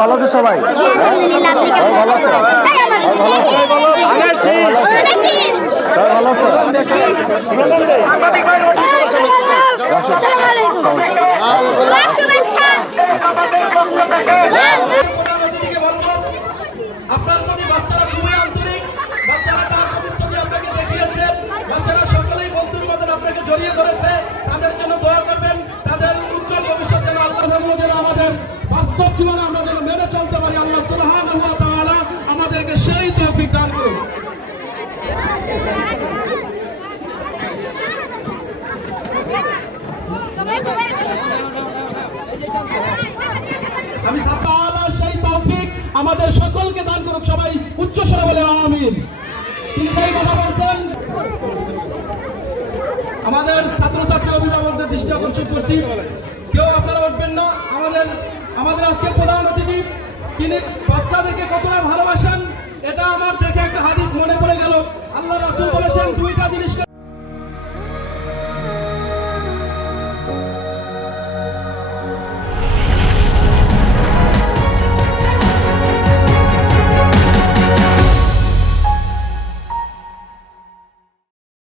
ভালো আছে সবাই? আলহামদুলিল্লাহ, আপনি সবাই ভালো আছে? সবাই ভালো আছে? আপনার প্রতি বাচ্চারা খুবই আন্তরিক, বাচ্চারা তার প্রতিশ্রুতি আপনাকে দেখিয়েছে, বাচ্চারা সকলেই বন্ধুর মতন আপনাকে জড়িয়ে ধরেছে। তাদের জন্য দোয়া করবেন, তাদের উজ্জ্বল ভবিষ্যৎ যেন আল্লাহ যেন আমাদের বাস্তব জীবনে আমরা যেন মেনে চলতে পারি। আল্লাহ সুবহানাহু ওয়া তাআলা আমাদেরকে সেই তৌফিক দান করুন। আমি সাল্লাল্লাহু সেই তৌফিক আমাদের সকলকে দান করুক। সবাই উচ্চ স্বরে বলে আমিন। তিনি যেই কথা বলছেন, আমাদের ছাত্রছাত্রী অভিভাবকদের দৃষ্টি আকর্ষণ করছি, কেউ আপনারা উঠবেন না। আমাদের আজকে প্রধান অতিথি, তিনি বাচ্চাদেরকে কতটা ভালোবাসেন এটা আমার দেখে একটা হাদিস মনে পড়ে গেল। আল্লাহ রাসূল বলেছেন দুইটা জিনিস